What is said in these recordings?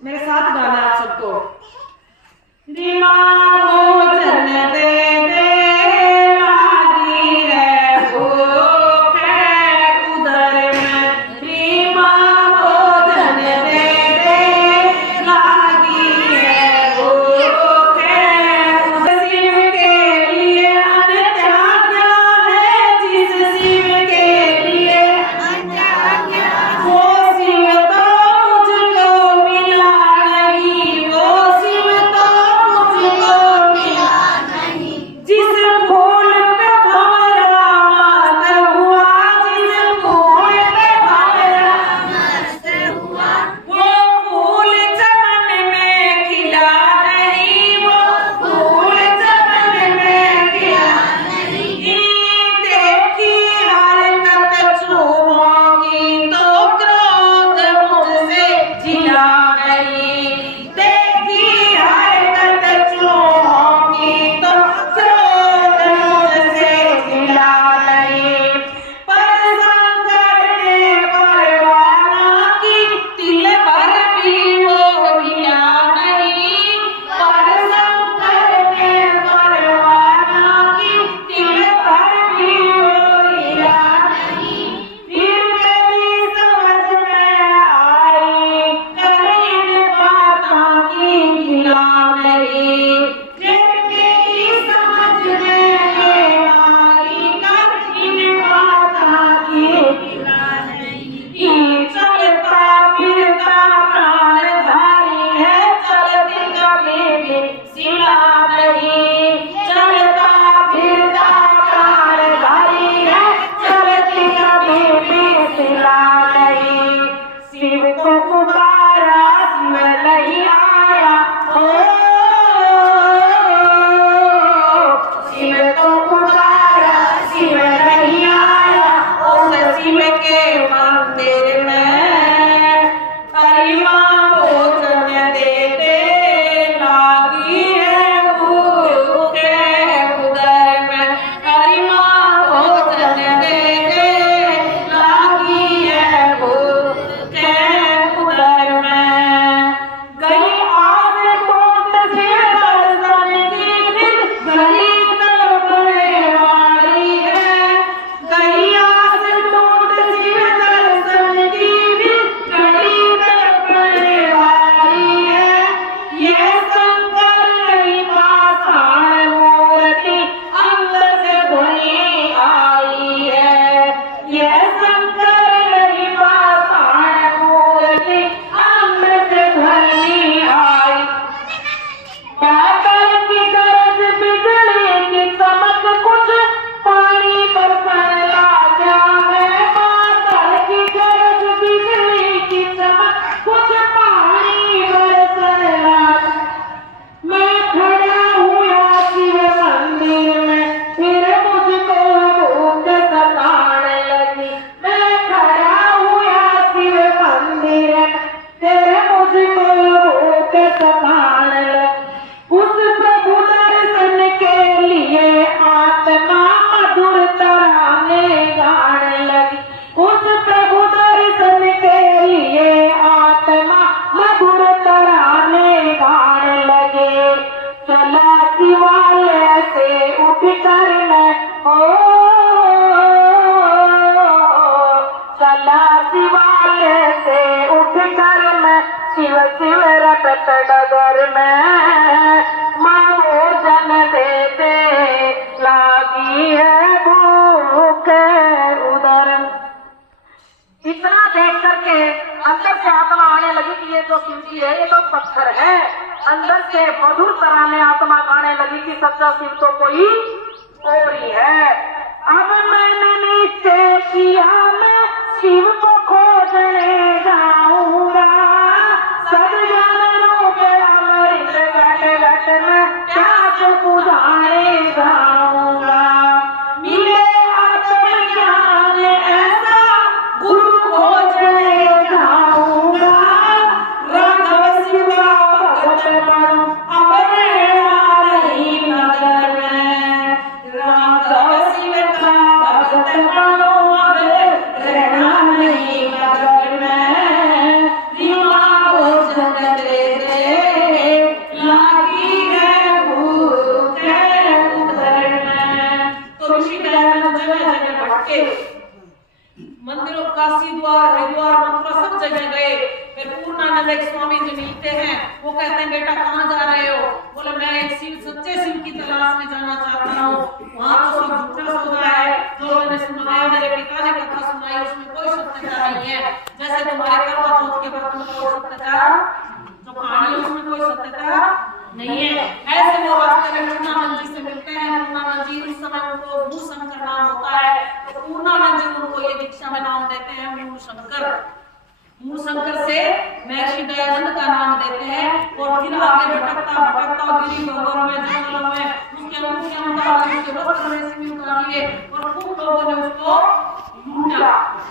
मेरे साथ गाना है आप सबको। रीमा भोजन दे दे लागी है भूख है उदर में। रीमा भोजन दे दे लागी है भूख है उदर। शिव के लिए अन्न त्याज्य है जिस शिव के लिए वो शिव तो मुझको मिला नहीं, वो शिव तो मुझको मिला नहीं। जिस फूल पे भंवरा मस्त हुआ, जिस फूल पे भंवरा मस्त हुआ, वो फूल चमन में खिला नहीं, वो फूल चमन में खिला नहीं। देखी हरकत चूहों की तो क्रोध मुझसे जिला नहीं। देखी हरकत चूहों की तो क्रोध मुझसे जिला नहीं। पर शंकर ने परवाना की तिल भर भी वो हिला नहीं। पर शंकर ने परवाना की तिल भर भी वो हिला नहीं। फिर मेरी समझ में आई कर इन बातों की गिला नहीं। फिर मेरी समझ में आई कर इन बातों की गिला नहीं। चलता फिरता प्राणधारी है, चलती कभी भी सिला नहीं। चलता फिरता प्राणधारी है, चलती कभी भी सिला नहीं। शिव को पुकारा शिव नहीं आया, हो शिव को पुकारा शिव नहीं आया। उस शिव के मंदिर में परिमा भोजन दे दे लागी है भूख है उदर में। परिमा भोजन दे दे लागी है भूख है उदर में। गई आस कोट से दर्शन की फिर गली तड़पने वाली है। गई आस कोट से दर्शन की फिर गली तड़पने वाली है। यह शंकर नहीं पाषाण मूर्ति अंदर से ध्वनि आई है। यह शंकर नहीं पाषाण मूर्ति अंदर से ध्वनि आई। बादल की गरज बिजली की चमक कुछ पानी बरसन लागा है। बादल की गरज बिजली की चमक कुछ पानी बरसन लागा। मैं खड़ा हुआ शिव मंदिर में, फिर मुझको भूख सताने लगी। मैं खड़ा हुआ शिव मंदिर में, फिर मुझको भूख सताने लगी। उस प्रभु दर्शन के लिए आत्मा मधुर तराने गाने लगी। उस प्रभु दर्शन के लिए आत्मा मधुर तराने गाने लगे। चला शिवालय से उठ कर मैं, ओ चला शिवालय से उठ कर मैं शिव शिव रटत डगर में। माँ भोजन दे दे लागी है भूख उदर। इतना देख करके अंदर से आत्मा आने लगी कि ये तो शिव जी है, ये तो पत्थर है। अंदर से मधुर तराने आत्मा गाने लगी कि सच्चा शिव तो कोई और ही है। अब मैंने निश्चय किया मैं शिव को खोजने जाऊंगा। सब जानों के अमृत घट घट में प्यास बुझाने जाऊंगा। मिले आत्मज्ञान ऐसा गुरु खोजने जाऊंगा। राघव शिव का भगत बनूं अब रहना नहीं नगर में। राघव शिव का भगत बनूं अब रहना नहीं नगर में। एक स्वामी जी मिलते हैं, वो कहते हैं बेटा कहाँ जा रहे हो? बोले मैं एक सच्चे शिव की तलाश में जाना चाहता हूँ। वहाँ तो सब झूठा सौदा है, जो मैंने सुनाया, मेरे पिता ने कथा सुनाई, उसमें कोई सत्यता नहीं है। जैसे तुम्हारे करवा चौथ के व्रत में कोई सत्यता, जो कहानी है उसमें कोई सत्यता नहीं है। ऐसे वो रास्ते में पूर्णानंद जी से मिलते हैं। पूर्णानंद जी उस समय उनको मूल शंकर नाम होता है, तो पूर्णानंद जी उनको ये दीक्षा में नाम देते हैं मूल शंकर। मूल शंकर से महर्षि दयानंद का नाम देते हैं। और फिर आगे भटकता गिरी गोबर में, जंगलों में उसके अंगूठियां उतार ली, उसके वस्त्र में से उतार लिए और खूब लोगों ने उसको लूटा।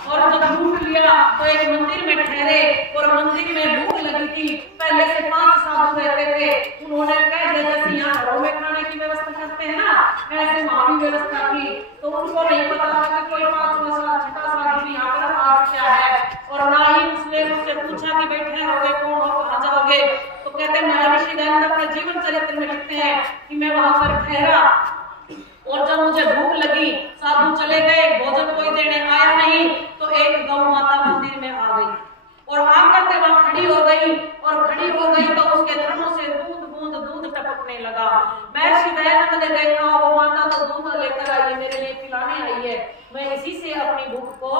और जब लूट लिया तो एक मंदिर में ठहरे, और मंदिर में भूख लगी थी। पहले से 5 साधु रहते थे, उन्होंने कह दिया जैसे यहाँ घरों में खाने की व्यवस्था करते हैं ना, ऐसे वहां भी व्यवस्था की। तो उनको नहीं पता था कि कोई 5वां साल 6वां साल भी यहाँ पर आ क्या है, और ना ही उसने मुझसे पूछा कि बैठे रहोगे, कौन हो, कहाँ जाओगे? तो कहते महर्षि दयानंद अपने जीवन चरित्र में लिखते हैं कि मैं वहां पर ठहरा, और जब मुझे भूख लगी, साधु चले गए, भोजन कोई देने आया नहीं, तो एक गौ माता मंदिर में आ गई, और आकर के वहां खड़ी हो गई, और खड़ी हो गई तो उसके थनों से बूंद बूंद दूध टपकने लगा। महर्षि दयानंद ने देखा, वो माता तो दूध लेकर आई है, मेरे लिए पिलाने आई है, मैं इसी से अपनी भूख को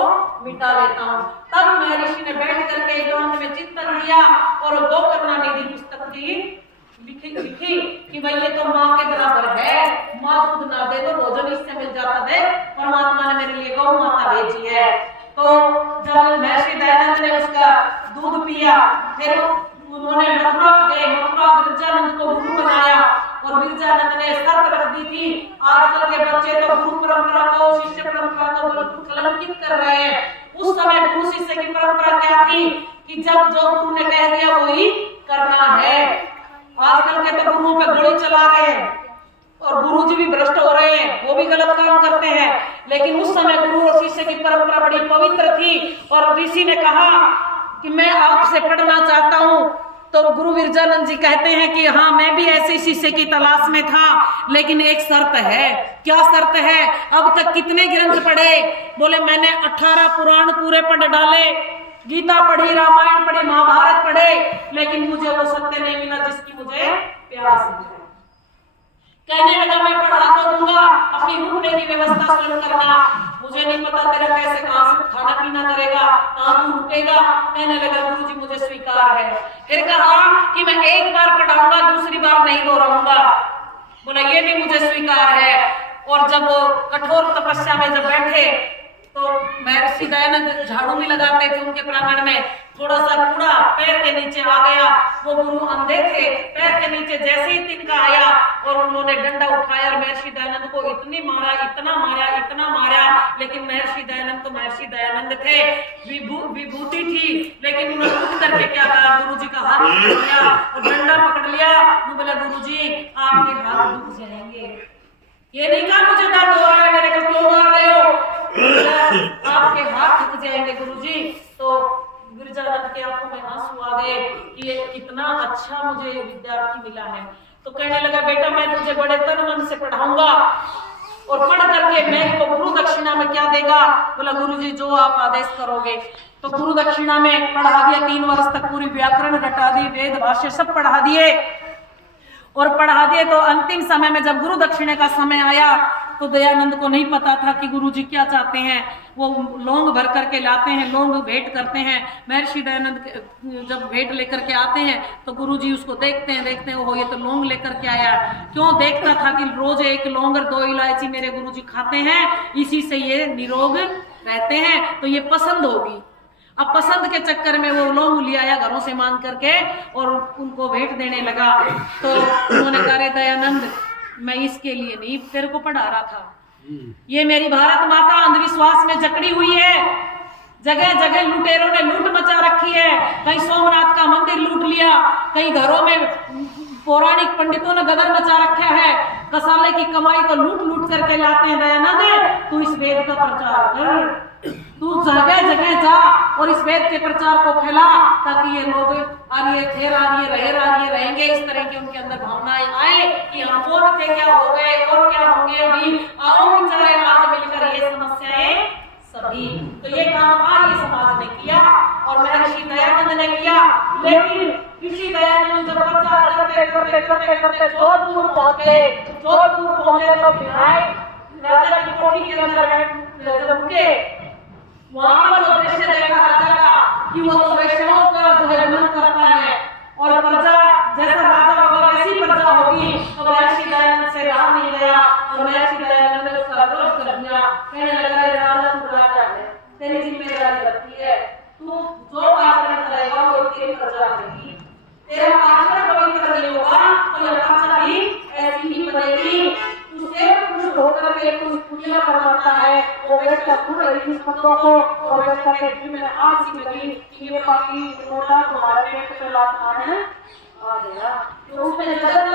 मिटा लेता हूँ। तब महर्षि ने बैठ करके एकांत में चिंतन किया, और गोकर्णा निधि पुस्तक की लिखी कि भाई ये तो माँ के बराबर है, माँ दूध ना दे तो भोजन इससे मिल जाता है, परमात्मा ने मेरे लिए गौ माता भेजी है। तो जब महर्षि दयानंद ने उसका दूध पिया, फिर उन्होंने मथुरा गए, मथुरा विरजानंद को गुरु बनाया, और विरजानंद ने शर्त रख दी थी, आजकल के बच्चे तो गुरु परंपरा को, शिष्य परंपरा को बिल्कुल कलंकित कर रहे हैं। उस समय गुरु शिष्य की परंपरा क्या थी कि जब जो गुरु ने कह दिया वही करना है। आजकल के तो गुरुओं पे गोली चला रहे हैं, और गुरुजी भी भ्रष्ट हो रहे हैं, वो भी गलत काम करते हैं। लेकिन उस समय गुरु और शिष्य की परंपरा बड़ी पवित्र थी, और ऋषि ने कहा कि मैं आपसे पढ़ना चाहता हूँ। तो गुरु विरजानंद जी कहते हैं कि हाँ, मैं भी ऐसे शिष्य की तलाश में था, लेकिन एक शर्त है। क्या शर्त है? अब तक कितने ग्रंथ पढ़े? बोले मैंने 18 पुराण पूरे पढ़ डाले, गीता पढ़ी, रामायण पढ़ी, महाभारत पढ़े, लेकिन मुझे वो सत्य नहीं मिला जिसकी मुझे प्यास है। कहने लगा मैं पढ़ा तो दूंगा, अपनी रुकने की व्यवस्था स्वयं करना, मुझे नहीं पता तेरा कैसे कहां से खाना पीना करेगा, कहां तू रुकेगा। कहने लगा गुरुजी मुझे स्वीकार है। फिर कहा कि मैं एक बार पढ़ाऊंगा, दूसरी बार नहीं दोहराऊंगा। बोला ये भी मुझे स्वीकार है। और जब वो कठोर तपस्या में जब बैठे, तो महर्षि दयानंद झाड़ू भी लगाते थे उनके प्रांगण में, थोड़ा सा कूड़ा पैर के नीचे आ गया। वो गुरु अंधे थे, पैर के नीचे जैसे ही तिनका आया, और उन्होंने डंडा उठाया और महर्षि दयानंद को इतनी मारा, इतना मारा, इतना मारा। लेकिन महर्षि दयानंद तो महर्षि दयानंद थे, विभूति थी, लेकिन उन्होंने उठ करके क्या कहा, गुरुजी का हाथ पकड़ लिया और डंडा पकड़ लिया। वो बोला गुरुजी आपके हाथ दुख जाएंगे। ये नहीं कहा मुझे दर्द हो रहा है, मेरे को क्यों मार रहे हो, आपके हाथ थक जाएंगे गुरुजी। तो विरजानंद के आंखों में आंसू आ गए कि ये कितना अच्छा मुझे विद्यार्थी मिला है। तो कहने लगा बेटा मैं तुझे बड़े तन मन से पढ़ाऊंगा, और पढ़ करके मेरे को गुरु दक्षिणा में क्या देगा? बोला गुरुजी जो आप आदेश करोगे। तो गुरु दक्षिणा में पढ़ा दिया, 3 वर्ष तक पूरी व्याकरण रटा दी, वेद भाष्य सब पढ़ा दिए, और पढ़ा दिए। तो अंतिम समय में जब गुरु दक्षिणा का समय आया, तो दयानंद को नहीं पता था कि गुरुजी क्या चाहते हैं। वो लौंग भर करके लाते हैं, लौंग भेंट करते हैं। महर्षि दयानंद जब भेंट लेकर के आते हैं, तो गुरुजी उसको देखते हैं, ओहो ये तो लौंग लेकर के आया। क्यों देखता था कि रोज 1 लौंग और 2 इलायची मेरे गुरुजी खाते हैं, इसी से ये निरोग रहते हैं, तो ये पसंद होगी। अब पसंद के चक्कर में वो लौंग ले आया घरों से मांग करके, और उनको भेंट देने लगा। तो उन्होंने कहा रे दयानंद मैं इसके लिए नहीं तेरे को पढ़ा रहा था, ये मेरी भारत माता अंधविश्वास में जकड़ी हुई है, जगह जगह लुटेरों ने लूट मचा रखी है। कहीं सोमनाथ का मंदिर लूट लिया, कहीं घरों में पौराणिक पंडितों ने गदर मचा रखा है, कसाले की कमाई को लूट लूट करके लाते हैं। दयानंद तू इस वेद का प्रचार कर, तू जगह जगह जा और इस वेद के प्रचार को फैला, ताकि ये लोग आर्य थे आर्य रहेंगे, इस तरह की उनके अंदर भावनाएं आए कि हम कौन थे, क्या हो गए और क्या होंगे अभी, आओ विचारे आज मिलकर ये समस्याएं सभी। तो ये काम आर्य समाज ने किया, और और महर्षि दयानंद ने किया। लेकिन ऋषि दयानंद जब प्रचार करते करते करते करते जोधपुर पहुंचे तो विनायक राजा की कोठी के अंदर जब रुके, वहां पर जो दृश्य देखा राजा का कि वो तो वैष्णवों का जो है मन करता है और प्रजा जैसा राजा होगा वैसी प्रजा होगी। तो महर्षि दयानंद से रहा नहीं गया और महर्षि दयानंद ने उसका विरोध कर दिया। कहने लगा रे राजा, तू राजा है, तेरी जिम्मेदारी बनती है, तू जो आचरण करेगा वो तेरी प्रजा करेगी। तेरा आचरण पवित्र नहीं होगा तो यह प्रजा भी ऐसी ही बनेगी। उससे खुश होकर के कुछ पूजा करवाता है, वो बेटा खुद रही संतों को और बेटा के दिल में आग सी लगी कि ये पापी नोटा तुम्हारे पेट पे लात मारने आ गया। तो उसने जगत